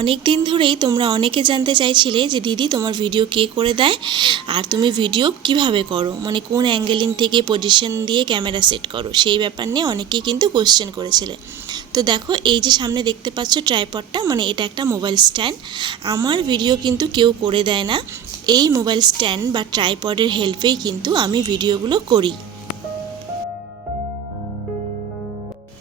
অনেক দিন ধরেই তোমরা অনেকে জানতে চাইছিলে যে দিদি তোমার ভিডিও কে করে দেয় আর তুমি ভিডিও কিভাবে করো, মানে কোন অ্যাঙ্গেলিং থেকে পজিশন দিয়ে ক্যামেরা সেট করো, সেই ব্যাপার নিয়ে অনেকেই কিন্তু কোশ্চেন করেছিলে। তো দেখো এই যে সামনে দেখতে পাচ্ছ ট্রাইপডটা, মানে এটা একটা মোবাইল স্ট্যান্ড। আমার ভিডিও কিন্তু কেউ করে দেয় না, এই মোবাইল স্ট্যান্ড বা ট্রাইপডের হেল্পেই কিন্তু আমি ভিডিওগুলো করি।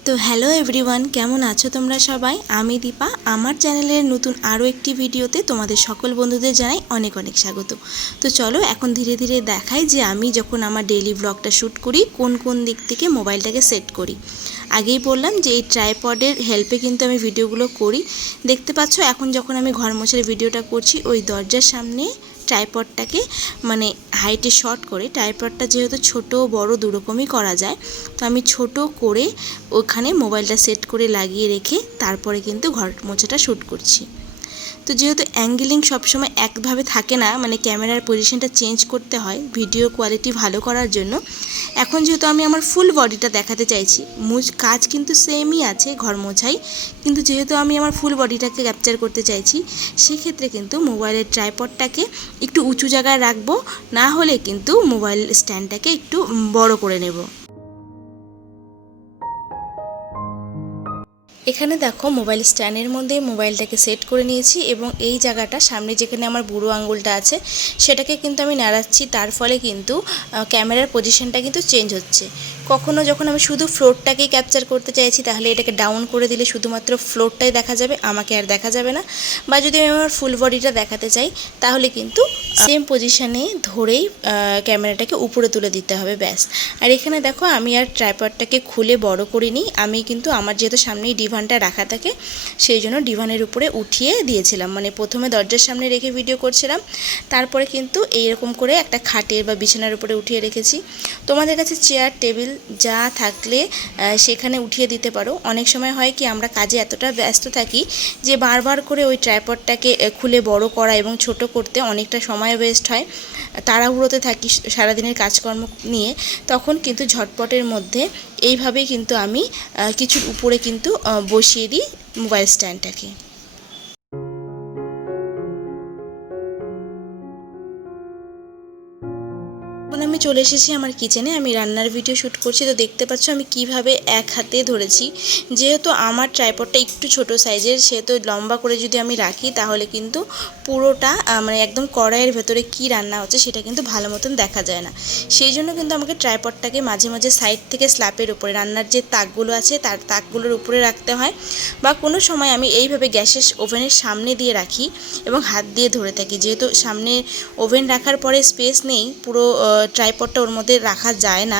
তো হ্যালো এভরিওয়ান, কেমন আছো তোমরা সবাই? আমি দীপা, আমার চ্যানেলের নতুন আরও একটি ভিডিওতে তোমাদের সকল বন্ধুদের জানাই অনেক অনেক স্বাগত। তো চলো এখন ধীরে ধীরে দেখাই যে আমি যখন আমার ডেইলি ব্লগটা শ্যুট করি কোন কোন দিক থেকে মোবাইলটাকে সেট করি। আগেই বললাম যে এই ট্রাইপডের হেল্পে কিন্তু আমি ভিডিওগুলো করি। দেখতে পাচ্ছ এখন যখন আমি ঘর মোছার ভিডিওটা করছি, ওই দরজার সামনে ট্রাইপডটাকে মানে হাইটে শর্ট করে, ট্রাইপডটা যেহেতু ছোট বড় দুরকমই করা যায়, তো আমি ছোট করে ওখানে মোবাইলটা সেট করে লাগিয়ে রেখে তারপরে কিন্তু ঘর মোছাটা শ্যুট করছি। তো যেহেতু অ্যাঙ্গেলিং সবসময় একভাবে থাকে না, মানে ক্যামেরার পজিশনটা চেঞ্জ করতে হয় ভিডিও কোয়ালিটি ভালো করার জন্য। এখন যেহেতু আমি আমার ফুল বডিটা দেখাতে চাইছি, কাজ কিন্তু সেমই আছে ঘর মোছাই, কিন্তু যেহেতু আমি আমার ফুল বডিটাকে ক্যাপচার করতে চাইছি, সেক্ষেত্রে কিন্তু মোবাইলের ট্রাইপডটাকে একটু উঁচু জায়গায় রাখবো, না হলে কিন্তু মোবাইল স্ট্যান্ডটাকে একটু বড় করে নেব। এখানে দেখো মোবাইল স্ট্যান্ডের মধ্যে মোবাইলটাকে সেট করে নিয়েছি এবং এই জায়গাটা সামনে যেখানে আমার বুড়ো আঙুলটা আছে সেটাকে কিন্তু আমি নাড়াচ্ছি, তার ফলে কিন্তু ক্যামেরার পজিশনটা কিন্তু চেঞ্জ হচ্ছে। কখনো যখন আমি শুধু ফ্লোরটাকেই ক্যাপচার করতে চাইছি তাহলে এটাকে ডাউন করে দিলে শুধুমাত্র ফ্লোরটাই দেখা যাবে, আমাকে আর দেখা যাবে না। বা যদি আমি আমার ফুল বডিটা দেখাতে চাই তাহলে কিন্তু সেম পজিশনে ধরেই ক্যামেরাটাকে উপরে তুলে দিতে হবে, ব্যাস। আর এখানে দেখো আমি আর ট্রাইপডটাকে খুলে বড় করিনি, আমি কিন্তু আমার যেহেতু সামনেই ডিভানটা রাখা থাকে সেই জন্য ডিভানের উপরে উঠিয়ে দিয়েছিলাম, মানে প্রথমে দরজার সামনে রেখে ভিডিও করছিলাম, তারপরে কিন্তু এইরকম করে একটা খাটের বা বিছানার উপরে উঠিয়ে রেখেছি। তোমাদের কাছে চেয়ার টেবিল যা থাকলে সেখানে উঠিয়ে দিতে পারো। অনেক সময় হয় কি আমরা কাজে এতটা ব্যস্ত থাকি যে বারবার করে ওই ট্রাইপডটাকে খুলে বড় করা এবং ছোট করতে অনেকটা সময় ওয়েস্ট হয়, তাড়াহুড়োতে থাকি সারাদিনের কাজকর্ম নিয়ে, তখন কিন্তু ঝটপটের মধ্যে এইভাবেই কিন্তু আমি কিছুর উপরে কিন্তু বসিয়ে দিই মোবাইল স্ট্যান্ডটাকে। এখন আমি চলে এসেছি আমার কিচেনে, আমি রান্নার ভিডিও শ্যুট করছি। তো দেখতে পাচ্ছ আমি কিভাবে এক হাতে ধরেছি, যেহেতু আমার ট্রাইপডটা একটু ছোট সাইজের, সেহেতু লম্বা করে যদি আমি রাখি তাহলে কিন্তু পুরোটা মানে একদম কড়াইয়ের ভেতরে কি রান্না হচ্ছে সেটা কিন্তু ভালো মতন দেখা যায় না। সেই জন্য কিন্তু আমাকে ট্রাইপডটাকে মাঝে মাঝে সাইড থেকে স্ল্যাপের উপরে, রান্নার যে তাকগুলো আছে তার তাকগুলোর উপরে রাখতে হয়, বা কোনো সময় আমি এইভাবে গ্যাসের ওভেনের সামনে দিয়ে রাখি এবং হাত দিয়ে ধরে থাকি। যেহেতু সামনে ওভেন রাখার পরে স্পেস নেই, পুরো ট্রাইপডটা ওর মধ্যে রাখা যায় না,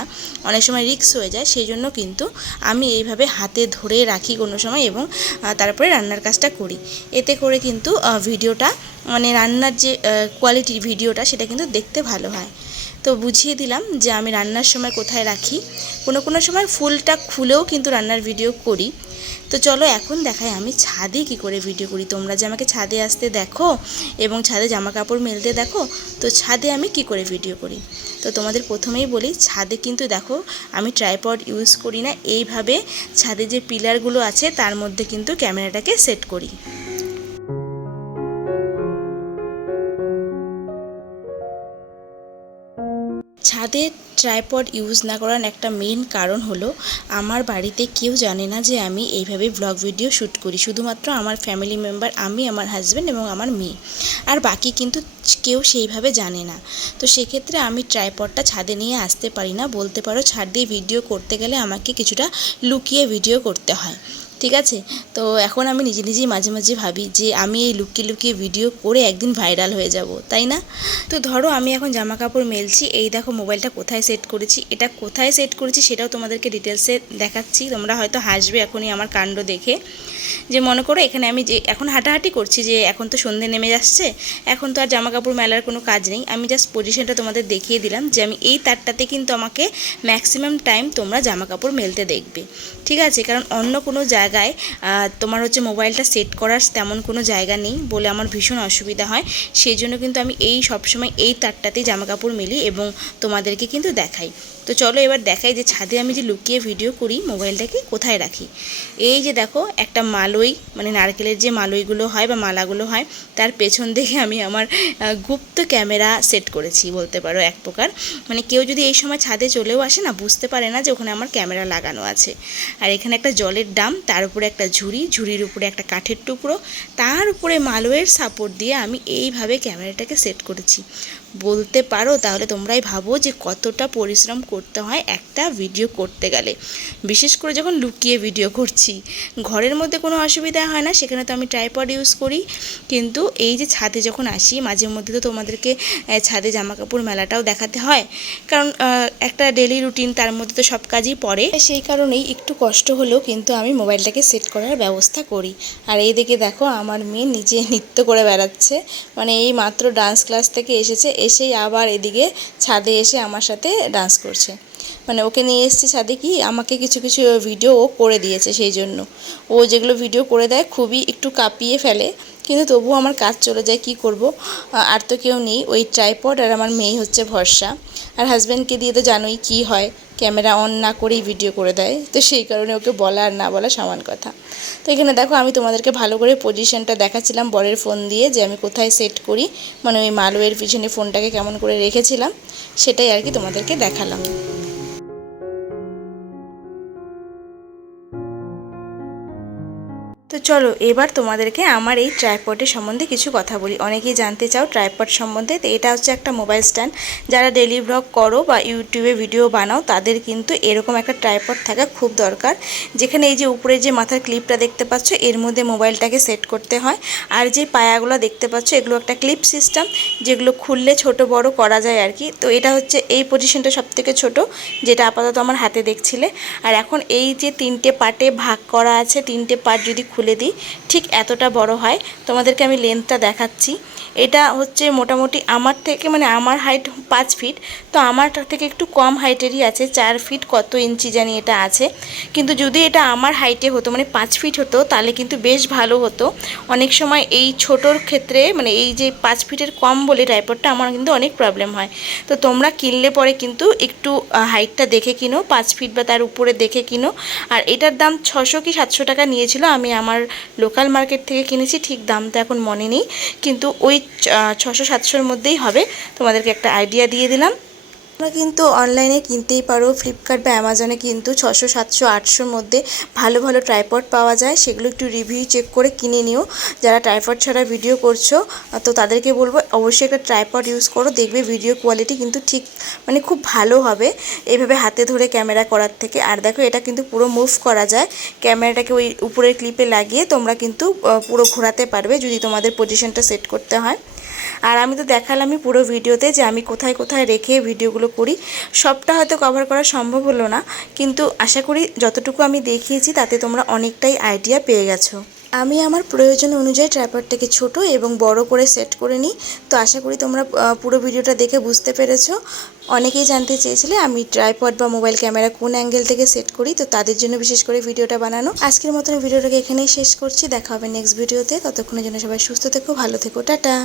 অনেক সময় রিস্ক হয়ে যায়, সেই জন্য কিন্তু আমি এইভাবে হাতে ধরে রাখি কোনো সময় এবং তারপরে রান্নার কাজটা করি। এতে করে কিন্তু ভিডিওটা মানে রান্নার যে কোয়ালিটি ভিডিওটা সেটা কিন্তু দেখতে ভালো হয়। তো বুঝিয়ে দিলাম যে আমি রান্নার সময় কোথায় রাখি। কোনো সময় ফুলটা খুলেও কিন্তু রান্নার ভিডিও করি। তো চলো এখন দেখাই আমি ছাদে কি করে ভিডিও করি। তোমরা যে আমাকে ছাদে আসতে দেখো এবং ছাদে জামা কাপড় মেলতে দেখো, তো ছাদে আমি কি করে ভিডিও করি। তো তোমাদের প্রথমেই বলি, ছাদে কিন্তু দেখো আমি ট্রাইপড ইউজ করি না, এইভাবে ছাদে যে পিলারগুলো আছে তার মধ্যে কিন্তু ক্যামেরাটাকে সেট করি। ছাদে ট্রাইপড ইউজ না করার একটা মেন কারণ হলো আমার বাড়িতে কেউ জানে না যে আমি এইভাবে ব্লগ ভিডিও শ্যুট করি, শুধুমাত্র আমার ফ্যামিলি মেম্বার, আমি, আমার হাজব্যান্ড এবং আমার মেয়ে, আর বাকি কিন্তু কেউ সেইভাবে জানে না। তো সেক্ষেত্রে আমি ট্রাইপডটা ছাদে নিয়ে আসতে পারি না, বলতে পারো ছাদ দিয়ে ভিডিও করতে গেলে আমাকে কিছুটা লুকিয়ে ভিডিও করতে হয়, ঠিক আছে। তো এখন আমি নিজেই মাঝে মাঝে ভাবি যে আমি এই লুকিয়ে লুকিয়ে ভিডিও করে একদিন ভাইরাল হয়ে যাব, তাই না? তো ধরো আমি এখন জামা কাপড় মেলছি, এই দেখো মোবাইলটা কোথায় সেট করেছি, এটা কোথায় সেট করেছি সেটাও তোমাদেরকে ডিটেলসে দেখাচ্ছি। তোমরা হয়তো হাসবে এখনই আমার কাণ্ড দেখে, যে মনে করো এখানে আমি যে এখন হাঁটাহাঁটি করছি, যে এখন তো সন্ধে নেমে যাচ্ছে, এখন তো আর জামা কাপড় মেলার কোনো কাজ নেই, আমি জাস্ট পজিশনটা তোমাদের দেখিয়ে দিলাম যে আমি এই তারটাতে কিন্তু আমাকে ম্যাক্সিমাম টাইম তোমরা জামা কাপড় মেলতে দেখবে, ঠিক আছে। কারণ অন্য কোনো জায়গায় তোমার হচ্ছে মোবাইলটা সেট করার তেমন কোনো জায়গা নেই বলে আমার ভীষণ অসুবিধা হয়, সেই জন্য কিন্তু আমি এই সবসময় এই তারটাতেই জামা কাপড় মেলি এবং তোমাদেরকে কিন্তু দেখাই। তো চলো এবার দেখাই যে ছাদে আমি যে লুকিয়ে ভিডিও করি মোবাইলটাকে কোথায় রাখি। এই যে দেখো একটা মালই, মানে নারকেলের যে মালইগুলো হয় বা মালাগুলো হয়, তার পেছন দিকে আমি আমার গুপ্ত ক্যামেরা সেট করেছি বলতে পারো এক প্রকার। মানে কেউ যদি এই সময় ছাদে চলেও আসে না, বুঝতে পারে না যে ওখানে আমার ক্যামেরা লাগানো আছে। আর এখানে একটা জলের ড্রাম, তার উপরে একটা ঝুড়ি, ঝুড়ির উপরে একটা কাঠের টুকরো, তার উপরে মালয়ের সাপোর্ট দিয়ে আমি এইভাবে ক্যামেরাটাকে সেট করেছি। বলতে পারো তাহলে তোমরাই ভাবো যে কতটা পরিশ্রম করতে হয় একটা ভিডিও করতে গেলে, বিশেষ করে যখন লুকিয়ে ভিডিও করছি। ঘরের মধ্যে কোনো অসুবিধা হয় না, সেখানে তো আমি ট্রাইপড ইউজ করি, কিন্তু এই যে ছাদে যখন আসি মাঝে মধ্যে তো তোমাদেরকে ছাদে জামাকাপড় মেলাটাও দেখাতে হয়, কারণ একটা ডেলি রুটিন, তার মধ্যে তো সব কাজই পড়ে। সেই কারণেই একটু কষ্ট হলেও কিন্তু আমি মোবাইলটাকে সেট করার ব্যবস্থা করি। আর এই দিকে দেখো আমার মেয়ে নিজে নৃত্য করে বেড়াচ্ছে, মানে এই মাত্র ডান্স ক্লাস থেকে এসেছে, এসেই আবার এদিকে ছাদে এসে আমার সাথে ডান্স করছে। মানে ওকে নিয়ে এসেছি ছাদে, কি আমাকে কিছু কিছু ভিডিও ও করে দিয়েছে, সেই জন্য ও যেগুলো ভিডিও করে দেয় খুবই একটু কাঁপিয়ে ফেলে, কিন্তু তবুও আমার কাজ চলে যায়, কি করব। আর তো কেউ নেই, ওই ট্রাইপড আর আমার মেয়ে হচ্ছে ভরসা। আর হাজব্যান্ডকে দিয়ে তো জানোই কি হয়, ক্যামেরা অন না করেই ভিডিও করে দেয়, তো সেই কারণে ওকে বলা আর না বলা সমান কথা। তো এখানে দেখো আমি তোমাদেরকে ভালো করে পজিশনটা দেখাচ্ছিলাম বরের ফোন দিয়ে, যে আমি কোথায় সেট করি, মানে ওই মালয়ের পিছনে ফোনটাকে কেমন করে রেখেছিলাম, সেটাই আর কি তোমাদেরকে দেখালাম। তো চলো এবার তোমাদেরকে আমার এই ট্রাইপডের সম্বন্ধে কিছু কথা বলি। অনেকেই জানতে চাও ট্রাইপড সম্বন্ধে। তো এটা হচ্ছে একটা মোবাইল স্ট্যান্ড। যারা ডেলি ব্লগ করো বা ইউটিউবে ভিডিও বানাও, তাদের কিন্তু এরকম একটা ট্রাইপড থাকা খুব দরকার, যেখানে এই যে উপরে যে মাথার ক্লিপটা দেখতে পাচ্ছ, এর মধ্যে মোবাইলটাকে সেট করতে হয়। আর যে পায়াগুলো দেখতে পাচ্ছ, এগুলো একটা ক্লিপ সিস্টেম, যেগুলো খুললে ছোট বড় করা যায় আর কি। তো এটা হচ্ছে এই পজিশনটা সবথেকে ছোট, যেটা আপাতত আমার হাতে দেখছিলে। আর এখন এই যে 3টে পার্টে ভাগ করা আছে, 3টে পার্ট যদি খুলে দিই ঠিক এতটা বড় হয়। তোমাদেরকে আমি লেন্থটা দেখাচ্ছি। এটা হচ্ছে মোটামুটি আমার থেকে, মানে আমার হাইট 5 ফিট, তো আমার থেকে একটু কম হাইটেরই আছে, 4 ফিট কত ইঞ্চি জানি এটা আছে। কিন্তু যদি এটা আমার হাইটে হতো, মানে 5 ফিট হতো, তাহলে কিন্তু বেশ ভালো হতো। অনেক সময় এই ছোটোর ক্ষেত্রে, মানে এই যে 5 ফিটের কম বলে ট্রাইপডটা আমার কিন্তু অনেক প্রবলেম হয়। তো তোমরা কিনলে পরে কিন্তু একটু হাইটটা দেখে কিনো, 5 ফিট বা তার উপরে দেখে কিনো। আর এটার দাম 600 কি 700 টাকা নিয়েছিল। আমি আমার লোকাল মার্কেট থেকে কিনেছি, ঠিক দামটা এখন মনে নেই, কিন্তু ওই 600-700-র মধ্যেই হবে। তোমাদেরকে একটা আইডিয়া দিয়ে দিলাম। তোমরা কিন্তু অনলাইনে কিনতেই পারো, ফ্লিপকার্ট বা অ্যামাজনে কিন্তু 600, 700, 800-র মধ্যে ভালো ভালো ট্রাইপড পাওয়া যায়। সেগুলো একটু রিভিউ চেক করে কিনে নিও। যারা ট্রাইপড ছাড়া ভিডিও করছো, তো তাদেরকে বলবো অবশ্যই একটা ট্রাইপড ইউজ করো, দেখবে ভিডিও কোয়ালিটি কিন্তু ঠিক, মানে খুব ভালো হবে এইভাবে হাতে ধরে ক্যামেরা করার থেকে। আর দেখো এটা কিন্তু পুরো মুভ করা যায়, ক্যামেরাটাকে ওই উপরের ক্লিপে লাগিয়ে তোমরা কিন্তু পুরো ঘোরাতে পারবে যদি তোমাদের পজিশনটা সেট করতে হয়। আর আমি তো দেখালামই পুরো ভিডিওতে যে আমি কোথায় কোথায় রেখে ভিডিওগুলো করি। সবটা হয়তো কভার করা সম্ভব হলো না, কিন্তু আশা করি যতটুকু আমি দেখিয়েছি তাতে তোমরা অনেকটাই আইডিয়া পেয়ে গেছো। আমি আমার প্রয়োজন অনুযায়ী ট্রাইপডটাকে ছোট এবং বড় করে সেট করে নিই। তো আশা করি তোমরা পুরো ভিডিওটা দেখে বুঝতে পেরেছো। অনেকেই জানতে চেয়েছিলে আমি ট্রাইপড বা মোবাইল ক্যামেরা কোন অ্যাঙ্গেল থেকে সেট করি, তো তাদের জন্য বিশেষ করে ভিডিওটা বানানো। আজকের মতন ভিডিওটাকে এখানেই শেষ করছি, দেখা হবে নেক্সট ভিডিওতে। ততক্ষণের জন্য সবাই সুস্থ থেকো, ভালো থেকো, টাটা।